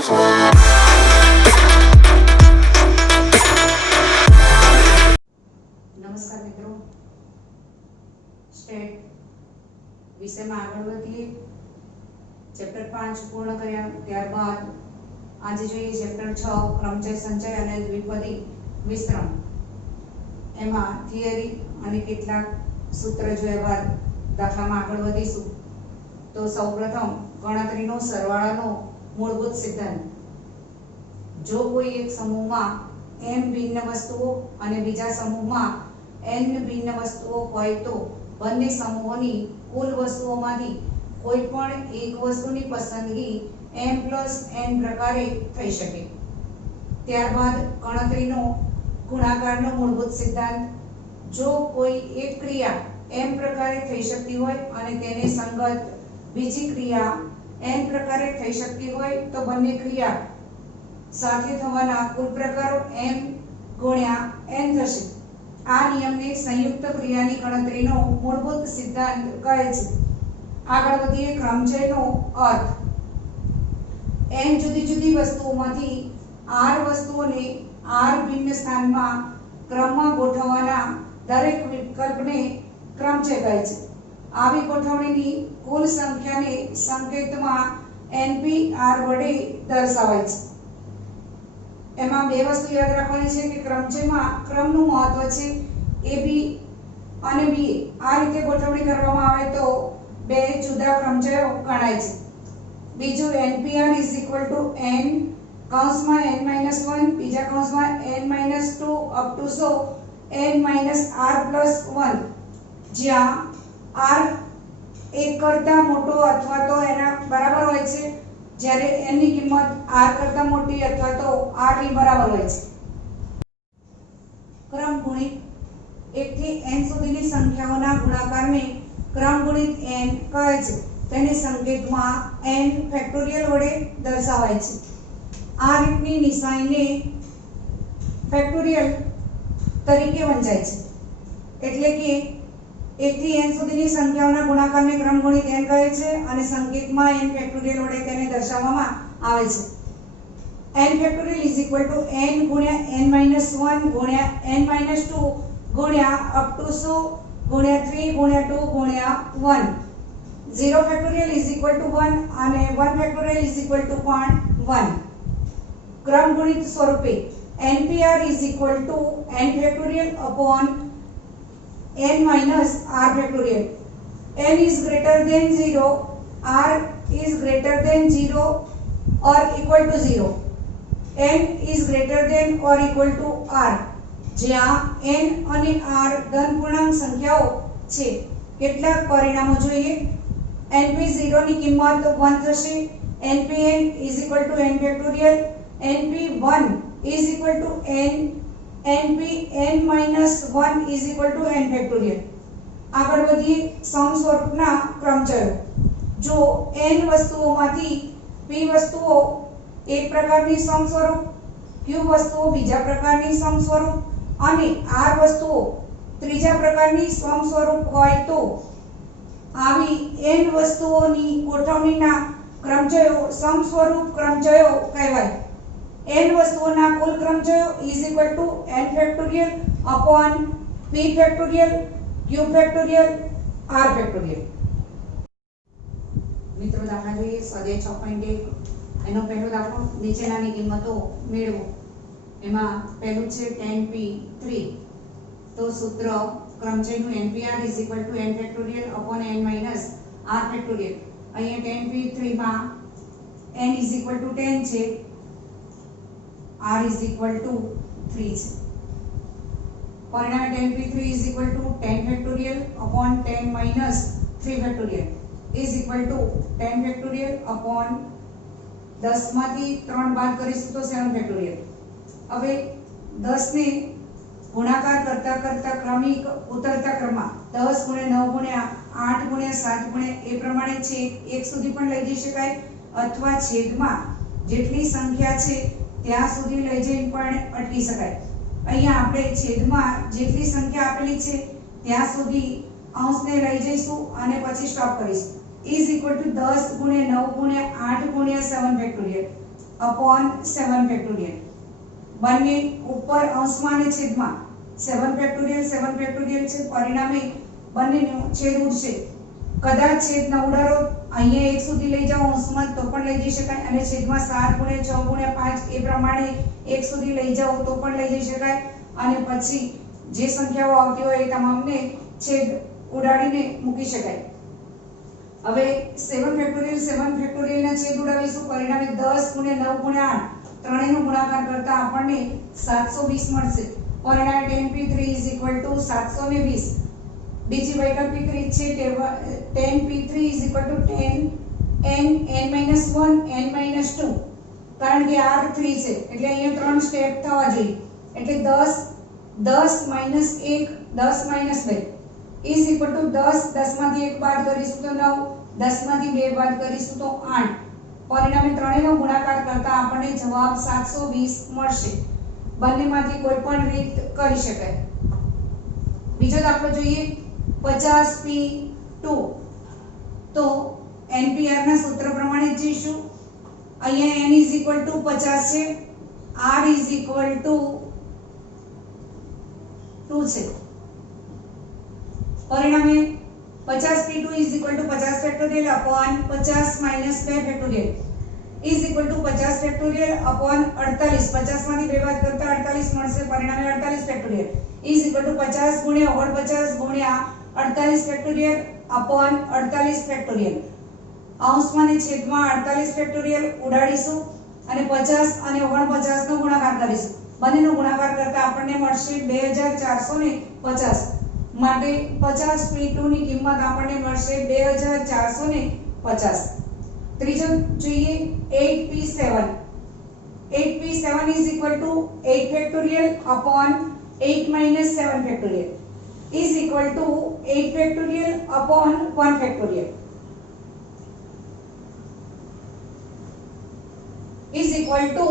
नमस्कार मित्रों, स्टेट विषय में आगे बढ़ीए। चैप्टर 5 पूर्ण कर्या त्यारबाद आज જોઈએ ચેપ્ટર 6 ક્રમચય સંચય અને દ્વિપદી મિશ્રણ। એમાં થિયરી અને કેટલાક સૂત્ર જોયા બાદ દાખલામાં આગળ વધીશું। તો સૌપ્રથમ ગણતરીનો સરવાળાનો મૂળભૂત સિદ્ધાંત। જો કોઈ એક સમૂહમાં m ભિન્ન વસ્તુઓ અને બીજા સમૂહમાં n ભિન્ન વસ્તુઓ હોય તો બંને સમૂહોની કુલ વસ્તુઓમાંથી કોઈ પણ એક વસ્તુની પસંદગી m+n પ્રકારે થઈ શકે। ત્યારબાદ ગણતરીનો ગુણાકારનો મૂળભૂત સિદ્ધાંત। જો કોઈ એક ક્રિયા m પ્રકારે થઈ શકતી હોય અને તેને સંગત બીજી ક્રિયા n પ્રકારે થઈ શકતી હોય તો બંને ક્રિયા સાથે થવાના કુલ પ્રકારો m ગુણ્યા n થશે। આ નિયમને સંયુક્ત ક્રિયાની ગણતરીનો મૂળભૂત સિદ્ધાંત કહે છે। આગળ વધીએ ક્રમચયનો અર્થ। n જુદી જુદી વસ્તુઓમાંથી r વસ્તુઓને r ભિન્ન સ્થાનમાં ક્રમમાં ગોઠવવાના દરેક વિકલ્પને ક્રમચય કહે છે। આવી ગોઠવણીની કુલ સંખ્યાને સંકેતમાં npr વડે દર્શાવાય છે। એમાં બે વસ્તુ યાદ રાખવાની છે કે ક્રમચયમાં ક્રમનું મહત્વ છે। ab અને ba આ રીતે ગોઠવણી કરવામાં આવે તો બે જુદા ક્રમચયો ગણાય છે। બીજું npr n કૌંસમાં n-1 બીજા કૌંસમાં n-2 અપ ટુ n-r+1 જ્યાં r એક કરતા મોટો અથવા તો એના બરાબર હોય છે, જ્યારે n ની કિંમત r કરતા મોટી અથવા તો r ની બરાબર હોય છે। ક્રમ ગુણિત 1 થી n સુધીની સંખ્યાઓના ગુણાકારને ક્રમ ગુણિત n કહે છે। તેને સંકેતમાં n ફેક્ટોરિયલ વડે દર્શાવાય છે। આ રીતની નિશાનીને ફેક્ટોરિયલ તરીકે વંચાય છે, એટલે કે 1 થી n સુધીની સંખ્યાઓના ગુણાકારને ક્રમ ગુણિત n કહે છે અને સંકેતમાં n ફેક્ટોરિયલ વડે તેને દર્શાવવામાં આવે છે। n ફેક્ટોરિયલ n ગુણ્યા n-1 ગુણ્યા n-2 ગુણ્યા અપ ટુ ગુણ્યા 3 ગુણ્યા 2 ગુણ્યા 1। 0 ફેક્ટોરિયલ 1 અને 1 ફેક્ટોરિયલ 0.1। ક્રમ ગુણિત સ્વરૂપે npr n factorial upon n minus r factorial। n is greater than 0, r is greater than 0 or equal to 0, n is greater than or equal to r જ્યાં n અને r ધન પૂર્ણાંક સંખ્યાઓ છે। કેટલાક પરિણામો જોઈએ। np 0 ની કિંમત 1 થશે। npn is equal to n factorial, np1 is equal to n, npn-1 is equal to n factorial। આગળ વધીએ સમ સ્વરૂપના ક્રમચયો। જો n વસ્તુઓમાંથી p વસ્તુઓ એક પ્રકારની સમ સ્વરૂપ, q વસ્તુઓ બીજા પ્રકારની સમ સ્વરૂપ અને r વસ્તુઓ ત્રીજા પ્રકારની સમ સ્વરૂપ હોય તો આવી n વસ્તુઓની ગોઠવણીના ક્રમચયો સમસ્વરૂપ ક્રમચયો કહેવાય। n વસ્તુઓના કુલ ક્રમચયો is equal to n factorial upon p factorial, q factorial, r factorial। મિત્રો દાખલા જોઈએ સ્વાધ્યાય 6.1 એનો પહેલો દાખલો નીચેનાની કિંમતો મેળવો। એમાં પહેલું છે 10p3 તો સૂત્ર ક્રમચયનું npr n factorial upon n minus r factorial। અહીંયા 10p3 માં n 10 છે, r 3 છે। પરિણામે 10p3 10 factorial upon 10 minus 3 factorial is equal to 10 factorial upon 10 માંથી 3 બાદ કરીશું તો 7 factorial। હવે 10 ને ગુણાકાર કરતા કરતા ક્રમિક ઉતરતા ક્રમમાં 10 ગુણ્યા 9 ગુણ્યા 8 ગુણ્યા 7 ગુણ્યા એ પ્રમાણે છેદ 1 સુધી પણ લઈ જઈ શકાય અથવા છેદમાં જેટલી સંખ્યા છે ત્યાં સુધી લઈ જઈને પણ અટકી શકાય। અહીંયા આપણે છેદમાં જેટલી સંખ્યા આપેલી છે ત્યાં સુધી અંશને લઈ જઈશું અને પછી સ્ટોપ કરીશું। is equal to 10 ગુણ્યા 9 ગુણ્યા 8 ગુણ્યા 7 ફેક્ટોરિયલ। अपॉन 7 ફેક્ટોરિયલ બંને ઉપર અંશમાં અને છેદમાં 7 ફેક્ટોરિયલ છે પરિણામે બંનેનો છેદ ઉડશે કદાચ છેદ ન ઉડાડો અહીંયા 1 સુધી લઈ જાઓ અંશમાં તો પણ લઈ જઈ શકાય અને છેદમાં 7 ગુણ્યા 6 ગુણ્યા 5 એ પ્રમાણે 1 સુધી લઈ જાઓ તો પણ લઈ જઈ શકાય અને પછી જે સંખ્યાઓ આવતી હોય એ તમામને છેદ ઉડાડીને મૂકી શકાય હવે 7 ફેક્ટોરિયલ ના છેદ ઉડાવીશું પરિણામે 10 ગુણ્યા 9 ગુણ્યા 8 ત્રણેયનો ગુણાકાર કરતા આપણને 720 મળશે પરિણામે 10p3 720 બીજી વૈકલ્પિક રીત છે 10p3 10 n 1 n 2 કારણ કે r 3 છે એટલે અહીંયા ત્રણ સ્ટેપ થવા જોઈએ એટલે 10 1 2 is equal to 10 માંથી 1 બાદ કરીશું તો 9 10 માંથી 2 બાદ કરીશું તો 8 પરિણામે ત્રણેયનો ગુણાકાર કરતા આપણને જવાબ 720 મળશે બંનેમાંથી કોઈ પણ રીત કરી શકાય બીજો દાખલો જોઈએ 50p2 તો NPR ના સૂત્ર પ્રમાણે જઈશું અહીંયા n 50 છે r 2 છે परिणामे 50p2 50 factorial upon 50 2 factorial is equal to 50 factorial upon 48 50 માંથી 2 બાદ કરતા 48 મળશે પરિણામે 48 ફેક્ટોરિयल इज इक्वल टू 50 गुण્યા 49 ગુણ્યા 48 ફેક્ટોરિयल अपॉन 48 ફેક્ટોરિयल અંશમાં અને છેદમાં 48 ફેક્ટોરિयल ઉડાડીશું અને 50 અને 49 નો ગુણાકાર કરીશું બંનેનો ગુણાકાર કરતા આપણને મળશે 2450 માટે 50p2 ની કિંમત આપણને મળશે 2450 ત્રીજો જોઈએ 8p7 is equal to 8 factorial upon 8 - 7 factorial is equal to 8 factorial upon 1 factorial is equal to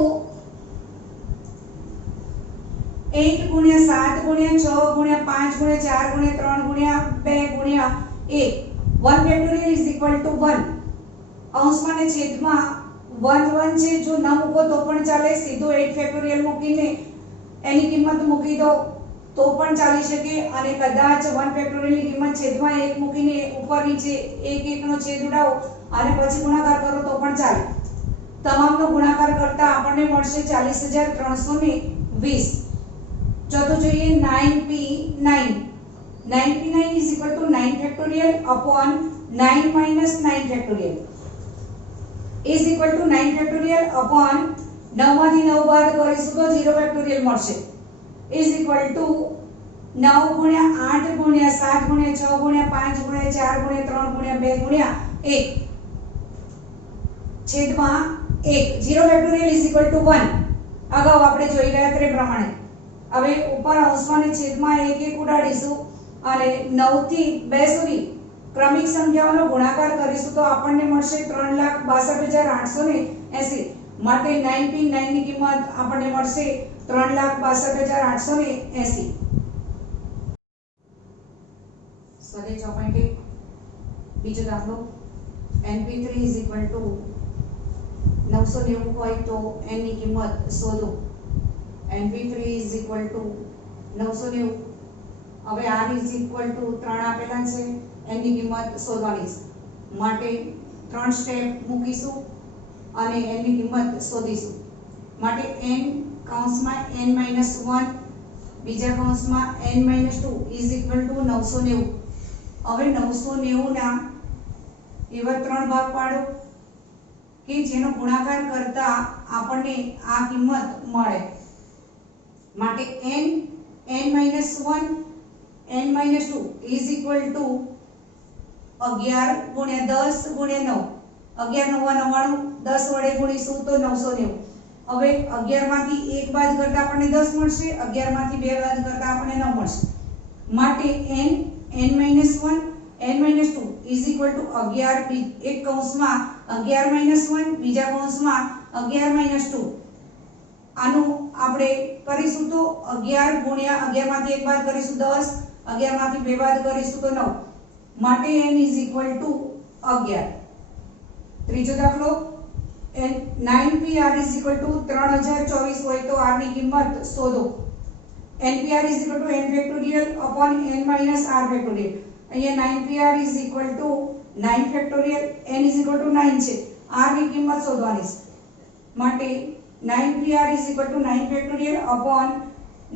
8 गुण્યા 7 गुण્યા 6 गुण્યા 5 गुण્યા 4 गुण્યા 3 गुण્યા 2 गुण્યા 1 1 factorial is equal to 1 અંશમાં અને છેદમાં 1 છે જો ન મૂકો તો પણ ચાલે સીધો 8 ફેક્ટોરિયલ મૂકીને એની કિંમત મૂકી દો તો પણ ચાલી શકે અને કદાચ 1 ફેક્ટોરિયલની કિંમત છેદમાં 1 મૂકીને ઉપર નીચે 1 નો છેદ ઉડાવો અને પછી ગુણાકાર કરો તો પણ ચાલે તમામનો ગુણાકાર કરતા આપણને મળશે 40320 चौथो જોઈએ 9p9 is equal to 9 factorial upon 9 minus 9 factorial is equal to 9 factorial upon 9 માંથી 9 બાદ કરીશું તો 0 factorial મળશે is equal to 9 ગુણ્યા 8 ગુણ્યા 7 ગુણ્યા 6 ગુણ્યા 5 ગુણ્યા 4 ગુણ્યા 3 ગુણ્યા 2 ગુણ્યા 1 છેદમાં 1 0 factorial is equal to 1 અગાઉ આપણે જોઈ ગયા તે પ્રમાણે હવે ઉપર અંશમાં અને છેદમાં 1 1 ઉડાડીશું અને 9 થી 2 સુધી ક્રમિક સંખ્યાઓનો ગુણાકાર કરીશું તો આપણને મળશે 3,62,880 માટે 9p9 ની કિંમત આપણને મળશે 3,62,880 સ્વાધ્યાય 6.1 બીજો દાખલો np3 990 હોય તો n ની કિંમત શોધો np3 is equal to 990 હવે r is equal to 3 આપેલા છે n ની કિંમત શોધવાની છે માટે 3 સ્ટેપ મૂકીશું અને n ની કિંમત શોધીશું માટે n કૌંસમાં n - 1 બીજા કૌંસમાં n - 2 is equal to 990 હવે 990 ના એવા 3 ભાગ પાડો કે જેનો ગુણાકાર કરતા આપણને આ કિંમત મળે માટે n - 1 n - 2 is equal to 11 ગુણ્યા 10 ગુણ્યા 9 11 9 99 10 વડે ગુણીશું તો 990 હવે 11 માંથી 1 બાદ કરતા આપણને 10 મળશે 11 માંથી 2 બાદ કરતા આપણને 9 મળશે માટે n - 1 n - 2 is equal to 11 એક કૌંસમાં 11 - 1 બીજા કૌંસમાં 11 - 2 આનું આપણે કરીશું તો 11 ગુણ્યા 11 માંથી 1 બાદ કરીશું 10 11 માંથી 2 બાદ કરીશું તો 9 માટે n is equal to 11 ત્રીજો દાખલો 9pr ઇઝ ઇક્વલ ટુ 3024 હોય તો r ની કિંમત શોધો. npr is equal to n factorial upon n minus r factorial. અહીંયા 9pr is equal to 9 factorial, n is equal to 9 છે, r ની કિંમત શોધવાની છે. માટે 9pr is equal to 9 factorial upon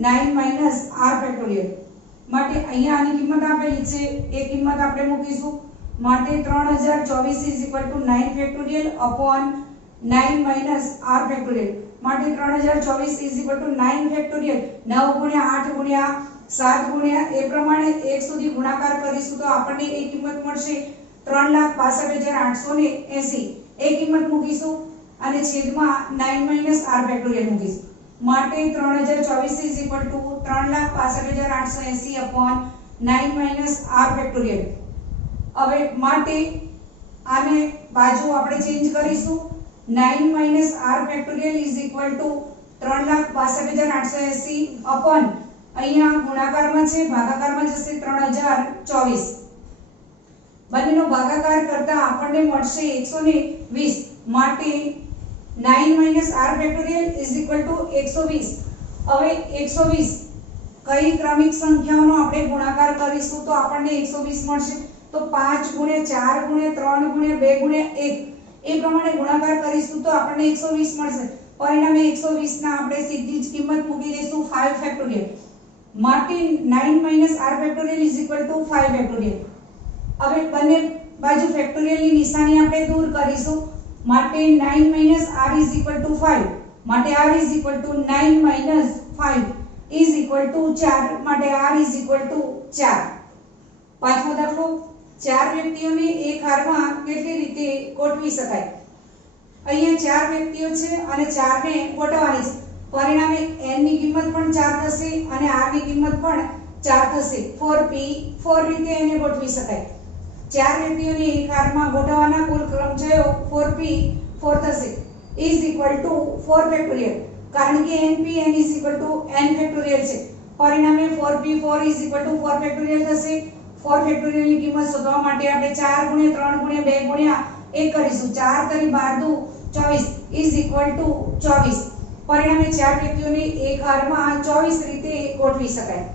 9 minus r factorial. માટે અહીંયા આની કિંમત આપેલી છે, એ કિંમત આપણે મૂકીશું. માટે 3024 is equal to 9 factorial upon 9 minus r factorial. માટે 3024 ઇઝ ઇક્વલ ટુ 9 ફેક્ટોરિયલ 9 ગુણ્યા 8 ગુણ્યા 7 ગુણ્યા એ પ્રમાણે 1 સુધી ગુણાકાર કરીશું તો આપણને એ કિંમત મળશે 3,62,880. એ કિંમત મૂકીશું અને છેદમાં 9 માઈનસ r ફેક્ટોરિયલ મૂકીશું. માટે 3024 is equal to 3,62,880 upon 9 minus r factorial. હવે માટે આને બાજુ આપણે ચેન્જ કરીશું. 9 minus r factorial is equal to 3,62,880 upon અહીંયા ગુણાકારમાં છે, ભાગાકારમાં જશે 3024. બંનેનો ભાગાકાર કરતા આપણને મળશે 120. માટે 9 minus r factorial is equal to 120. હવે 120 કઈ ક્રમિક સંખ્યાઓનો આપણે ગુણાકાર કરીશું તો આપણને 120 મળશે. તો 5 ગુણ્યા 4 ગુણ્યા 3 ગુણ્યા 2 ગુણ્યા 1 એ પ્રમાણે ગુણાકાર કરીશું તો આપણને 120 મળશે. પરિણામે 120 ના આપણે સીધી જ કિંમત મૂકી દઈશું 5 ફેક્ટોરિયલ. માટે 9 minus r factorial is equal to 5 factorial. હવે બંને બાજુ ફેક્ટોરિયલની નિશાની આપણે દૂર કરીશું. માટે 9 minus r is equal to 5. માટે r is equal to 9 minus 5 is equal to 4. માટે r ઇઝ ઇક્વલ ટુ 4. પાંચમો દાખલો, 4 વ્યક્તિઓને એક હારમાં કેટલી રીતે ગોઠવી શકાય? અહીંયા 4 વ્યક્તિઓ છે અને 4 ને ગોઠવવાની છે. પરિણામે n ની કિંમત પણ 4 થશે અને r ની કિંમત પણ 4 થશે. 4p 4 રીતે એને ગોઠવી શકાય. 4 વ્યક્તિઓને એક હારમાં ગોઠવવાના કુલ ક્રમચયો 4p 4 થશે ઇઝ ઇક્વલ ટુ 4 ફેક્ટોરિયલ. કારણ કે np n is equal to n factorial છે. પરિણામે 4p 4 is equal to 4 factorial થશે. 4 ફેક્ટોરિયલની કિંમત શોધવા માટે આપણે 4 ગુણ્યા 3 ગુણ્યા 2 ગુણ્યા 1 કરીશું. 4 તરી 12 24 ઇઝ ઇક્વલ ટુ 24. પરિણામે 4 વ્યક્તિઓને એક હારમાં 24 રીતે ગોઠવી શકાય.